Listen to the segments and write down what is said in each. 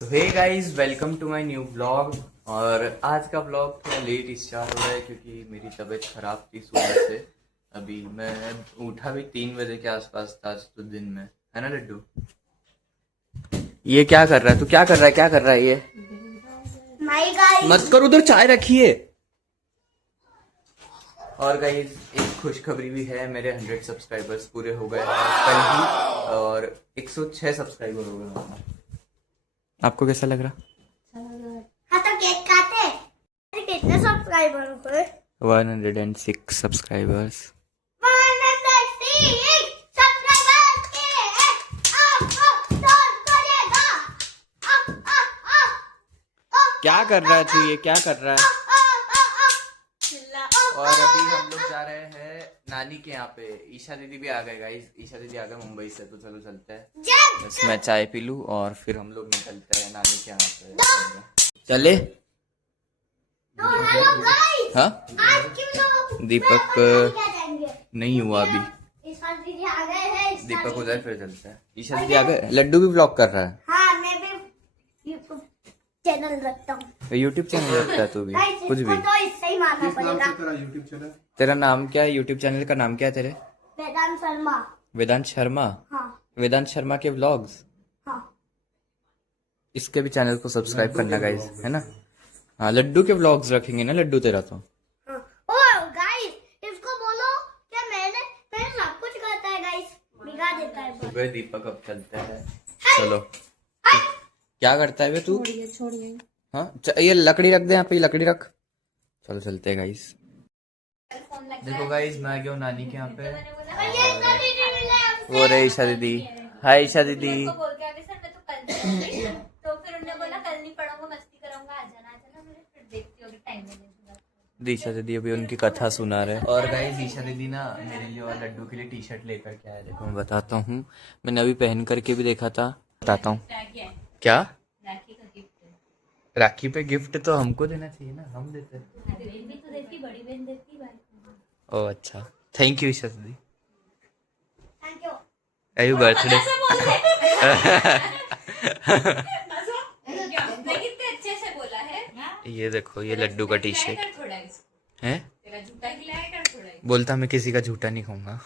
तो hey guys, welcome to my new blog. और आज का ब्लॉग थोड़ा लेट स्टार्ट हो रहा है क्योंकि मेरी तबीयत खराब थी सुबह से। अभी मैं उठा भी 3 बजे के आसपास था आज तो दिन में, है ना लड्डू? ये क्या कर रहा है तू? क्या कर रहा है? क्या कर रहा है ये? मत कर, उधर चाय रखिए। और गाइस एक खुशखबरी भी है, मेरे 100 सब्सक्राइबर्स पूरे हो गए कल ही और 106 सब्सक्राइबर हो गए। आपको कैसा लग रहा? हाँ तो केक काटे। कितने सब्सक्राइबर हो गए? 106 सब्सक्राइबर्स। क्या कर रहा है तू? ये क्या कर रहा है? और अभी हम लोग जा रहे हैं नानी के यहाँ पे। ईशा दीदी भी आ गए गाइस, ईशा दीदी आ गए मुंबई से, तो चलो चलते हैं। बस मैं चाय पी लूं और फिर हम लोग निकलते हैं नानी के यहाँ पे। चले? हाँ, दीपक नहीं हुआ अभी। दीपक उधर, फिर चलते हैं। ईशा दीदी आ गए। लड्डू भी ब्लॉग कर रहा है। हाँ, मैं भी यूट्यूब चैनल रखता हूँ। यूट्यूब चैनल रखता है तू भी? कुछ भी तो इससे ही मानना पड़ेगा। तेरा नाम क्या है? यूट्यूब चैनल का नाम क्या है तेरे? वेदांत शर्मा। वेदांत शर्मा? हाँ वेदांत शर्मा के व्लॉग्स। हाँ। इसके भी चैनल को सब्सक्राइब करना गाइस, है ना? हाँ, लड्डू के व्लॉग्स रखेंगे ना लड्डू तेरा तो। हाँ। ओ गाइस, इसको बोलो क्या मैंने सब कुछ करता है गाइस, बिगा देता है। सुबह दीपक, अब चलते हैं। चलो। क्या करता है बे तू? छोड़िए। हाँ, ये लकड़ी रख दे यहाँ पे, ये लकड़ी रख। चलो चलते हैं गाइस। देखो गाइस, मैं आ गया हूँ नानी के यहाँ पे। वो रहे ईशा दीदी। हाय ईशा दीदी। ईशा दीदी अभी उनकी कथा सुना रहे। और गाइस ईशा दीदी ना मेरे लिए और लड्डू के लिए टी शर्ट लेकर के आए। देखो मैं बताता हूँ, मैंने अभी पहन करके भी देखा था, बताता हूँ। क्या? राखी पे गिफ्ट तो हमको देना चाहिए ना, हम देते। ओह अच्छा, थैंक यू ईशा दीदी। Happy birthday. ये देखो, ये लड्डू का टी शर्ट है। बोलता मैं किसी का झूठा नहीं खाऊंगा।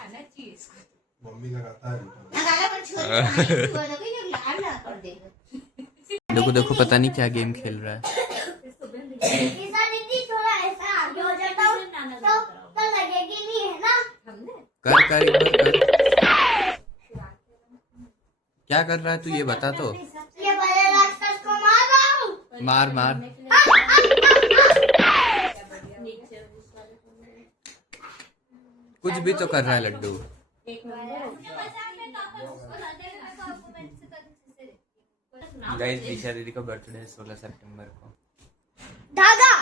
देखो देखो, पता नहीं क्या गेम खेल रहा है। कर कर एक बार कर। क्या कर रहा है तू? ये बता तो। ये बड़े राक्षस को मार रहा हूँ। मार मार। कुछ भी तो कर रहा है लड्डू। गाइस ईशा दीदी का बर्थडे है 16 सितंबर को। धागा।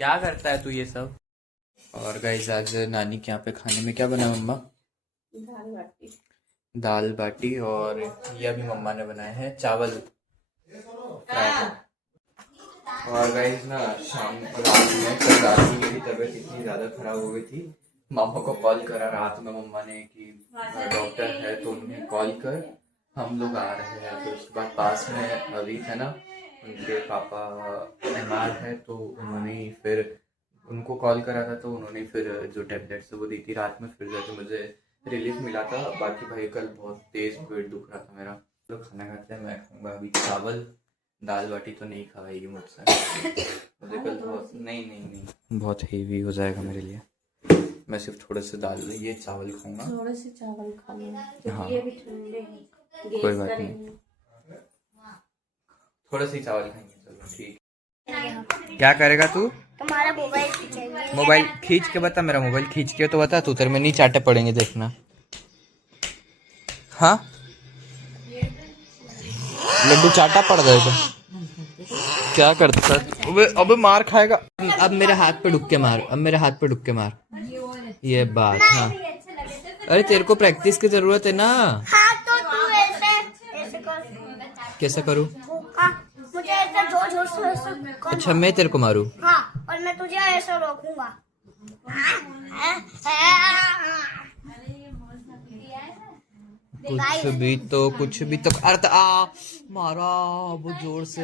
क्या करता है तू ये सब? और गाइस आज नानी के यहाँ पे खाने में क्या बना मम्मा? दाल बाटी। और ये अभी मम्मा ने बनाए हैं चावल फ्राई। और गाइस ना शाम रात में कल रात की मेरी तबीयत इतनी ज़्यादा खराब हो गई थी, मामा को कॉल करा रात में मम्मा ने कि डॉक्टर है, तो उन्हें कॉल कर हम लोग आ रहे हैं। फिर उसके बाद पास में अभी है ना, उनके पापा बीमार है, तो उन्होंने फिर उनको कॉल करा था, तो उन्होंने फिर जो टैबलेट्स वो दी थी रात में, फिर जाके मुझे रिलीफ मिला था। बाकी भाई कल बहुत तेज पेट दुख रहा था मेरा। तो खाना खाते हैं, मैं खाऊंगा अभी चावल। दाल बाटी तो नहीं खाएगी मुझसे, मुझे कल बहुत नहीं नहीं नहीं बहुत हेवी हो जाएगा मेरे लिए। मैं सिर्फ थोड़े से दाल, ये चावल खाऊंगा। थोड़े से चावल खा लो। हाँ, ये भी ठंडे हैं। कोई बात नहीं, थोड़े से चावल खाएंगे। चलो ठीक। क्या करेगा तू? तुम्हारा मोबाइल खींचेंगे। मोबाइल खींच के बता, मेरा मोबाइल खींच के तो बता तू, तेरे में नहीं चाटे पड़ेंगे देखना। हाँ, लड्डू चाटा पड़ जाएगा। क्या करता? अबे मार खाएगा। अब मेरे हाथ पे डुक के मार, अब मेरे हाथ पे डुक के मार। ये बात। हाँ, अरे तेरे को प्रैक्टिस की जरूरत है ना। हाँ तो तू ऐसे कर। कैसे करूँ? मुझे ऐसे जोर जोर से ऐसे कर। अच्छा मैं तेरे को मारूं? हाँ, और मैं तुझे ऐसे रोकूंगा। कुछ भी तो अरे आ मारा बहुत जोर से।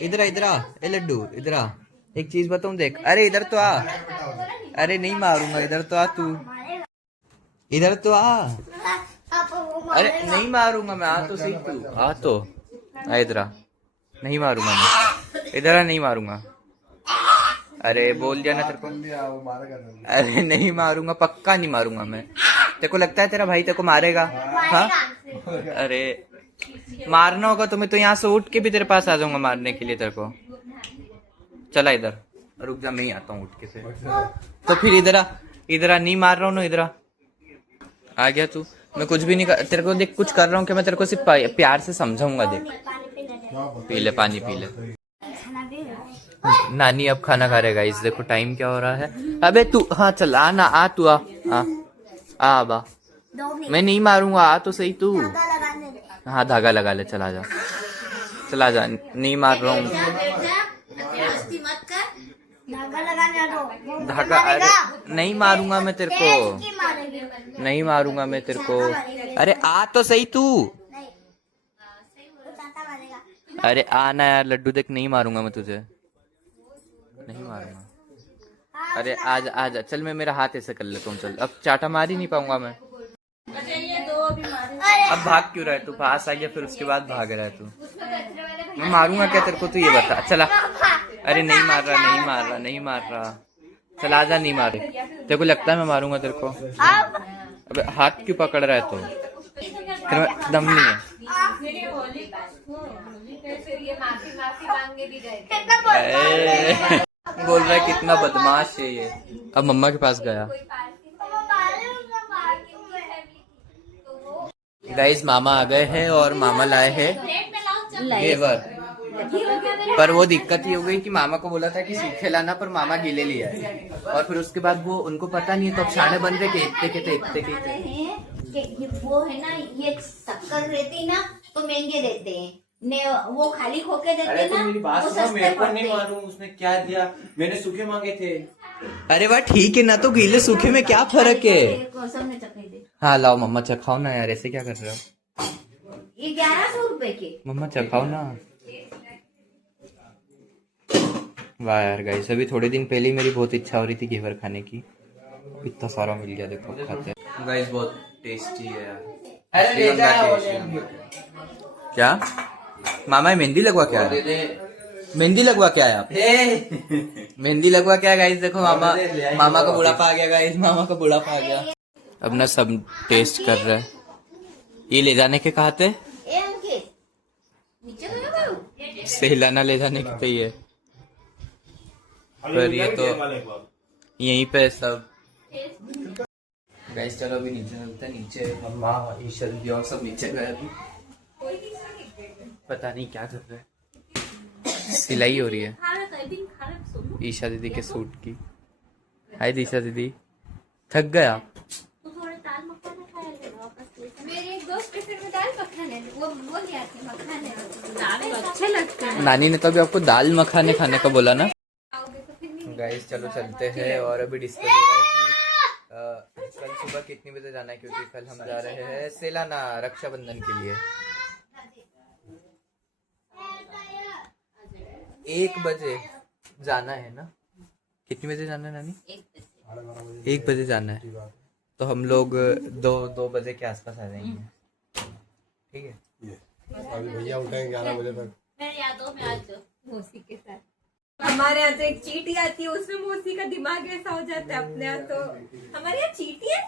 इधर आ, इधर आ, ए लड्डू इधर आ, एक चीज बताऊं देख, अरे इधर तो आ, अरे नहीं मारूंगा, इधर तो आ तू, इधर तो आ, अरे नहीं मारूंगा मैं, आ तो सही तू, आ तो आ, इधर आ, नहीं मारूंगा मैं, इधर आ, नहीं मारूंगा, अरे बोल दिया ना तेरे को, अरे नहीं मारूंगा, पक्का नहीं मारूंगा मैं, तेरे को लगता है तेरा भाई तेरे को मारेगा? हाँ अरे मारना होगा तुम्हें तो यहाँ से उठ के भी तेरे पास आ जाऊंगा मारने के लिए तेरे को। चला इधर, रुक जा मैं ही आता हूँ उठ के से, तो फिर इधर आ, इधर आ, नहीं मार रहा हूँ ना, इधर आ गया तू, मैं कुछ भी नहीं कर, तेरे को देख कुछ कर रहा हूँ कि मैं तेरे को सिर्फ प्यार से समझाऊंगा, देख पी ले पानी पी ले। नानी अब खाना खा रहे गाइस, देखो टाइम क्या हो रहा है, अबे तू हाँ चल आ ना, आ तू आ बा, मैं नहीं मारूंगा, आ तो सही तू, हाँ धागा लगा ले, चला जा चला जा, नहीं मार रहा हूँ धागा, अरे नहीं मारूंगा मैं तेरे को, नहीं मारूंगा मैं तेरे को, अरे आ तो सही तू, अरे आ ना यार लड्डू देख, नहीं मारूंगा मैं तुझे, नहीं मारूंगा, अरे आज आज चल, मैं मेरा हाथ ऐसे कर लेता हूँ, चल अब चाटा मार ही नहीं पाऊंगा मैं, अब भाग क्यों रहा है तू, पास आ गया फिर उसके बाद भाग रहा है तू, मैं मारूंगा क्या तेरे को, तू ये बता, चला, अरे नहीं मार रहा, नहीं मार रहा, नहीं मार रहा, चल आजा, नहीं मारे, तेरे को लगता है मैं मारूंगा तेरे को, अबे हाथ क्यों पकड़ रहा है तू, तेरे में दम नहीं है, बोल रहा है कितना बदमाश है ये, अब मम्मा के पास गया। गाइस मामा आ गए हैं और मामा लाए हैं घेवर, पर वो दिक्कत ये हो गई कि मामा को बोला था कि सूखे लाना, पर मामा गीले लिया है, और फिर उसके बाद वो उनको पता नहीं है, तो अब छाने बन रहे के इतने वो है ना, ये शक्कर रहती ना तो महंगे देते हैं ने, वो खाली खोके देते अरे ना, तो मेरी बात वो सुनो, सस्ते मेरे को पड़ते नहीं हैं। मालूम उसने क्या दिया, मैंने सूखे मांगे थे, अरे वाह ठीक है ना, तो गीले सूखे में क्या फर्क है, सबने चखा दे, हाँ लाओ मम्मा चखाओ ना यार, ऐसे क्या कर रहे हो, ये 1100 रुपए के, मम्मा चखाओ ना, वाह यार गाइस, अभी थोड़े दिन पहले ही मेरी बहुत इच्छा हो रही थी घेवर खाने की, इतना सारा मिल गया, देखो खाते हैं गाइस, बहुत टेस्टी है यार, क्या मामा मेहंदी लगवा क्या है, मेहंदी लगवा क्या है आप, मेहंदी लगवा क्या है गाइस, देखो मामा, मामा का बुढ़ापा आ गया गाइस, मामा का बुढ़ापा आ गया, अब ना सब टेस्ट कर रहे हैं, ये ले जाने के कहा थे, ए अंकित नीचे गए बाबू, सहलाना ले जाने के तो ये, पर ये तो यहीं पे सब गाइस, चलो अभी नीचे चलते हैं, नीचे मम्मा ईशल भी और सब नीचे गए, अभी पता नहीं क्या कर रहे हैं, सिलाई हो रही है ईशा दीदी के सूट की, हाय ईशा दीदी थक गए आप, मेरी एक दोस्त टिफिन में दाल मखाने, वो ले आती है मखाने, अच्छे लगते हैं। नानी ने तो अभी आपको दाल मखाने खाने का बोला ना। गाइस चलो चलते हैं, और अभी डिस्कस हो रहा है कि कल सुबह कितने बजे जाना है, क्योंकि कल हम जा रहे हैं सेलाना रक्षाबंधन के लिए, 1 बजे जाना है ना, कितने बजे जाना है नानी, 1 बजे जाना है, तो हम लोग 2 बजे के आसपास आ जाएंगे, ठीक है, अभी भैया उठाएंगे 11 बजे तक, मेरे यादों में आज मौसी के साथ हमारे यहाँ तो एक चींटी आती है, उसमें मौसी का दिमाग ऐसा हो जाता है अपने यहाँ, तो हमारे यहाँ चींटियां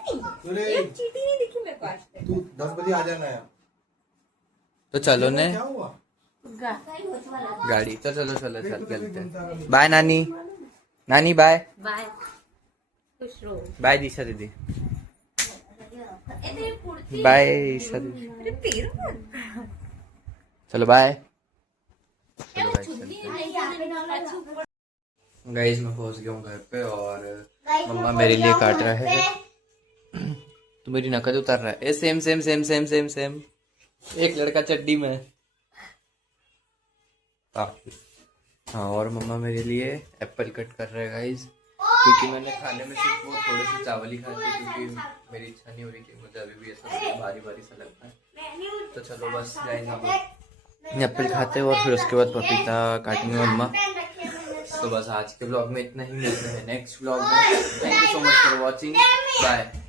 नहीं, एक चींटी नहीं दिखी मेरे को आज तक। तू 10 बजे आ जाना है, तो चलो ने क्या हुआ, गाड़ी, तो चलो चलो चल चलते हैं, बाय नानी, नानी बाय, बाय, खुश रहो, बाय दिशा दीदी, ए तेरी कुर्ती, बाय ईशा दीदी, अरे पैर मत। चलो बाय, चलो गाइस चलते हैं। गाइस मैं पहुंच गया हूँ घर पे, और मम्मा मेरे लिए काट रहा है, तो मेरी नकल उतर रहा है, same same same same same same, एक लड़का चड्डी में, हाँ, और मम्मा मेरे लिए एप्पल कट कर रहे हैं गाइस, क्योंकि मैंने खाने में सिर्फ वो थोड़े से चावल ही खाए थे, क्योंकि मेरी इच्छा नहीं हो रही कि मुझे अभी भी ऐसा भारी भारी सा लगता है। तो चलो बस गाइस हम एप्पल खाते हैं और फिर उसके बाद पपीता काटेंगे मम्मा। तो बस आज के ब्लॉग में इतना ही, मिलते हैं नेक्स्ट ब्लॉग में। Thank you so much for watching, bye.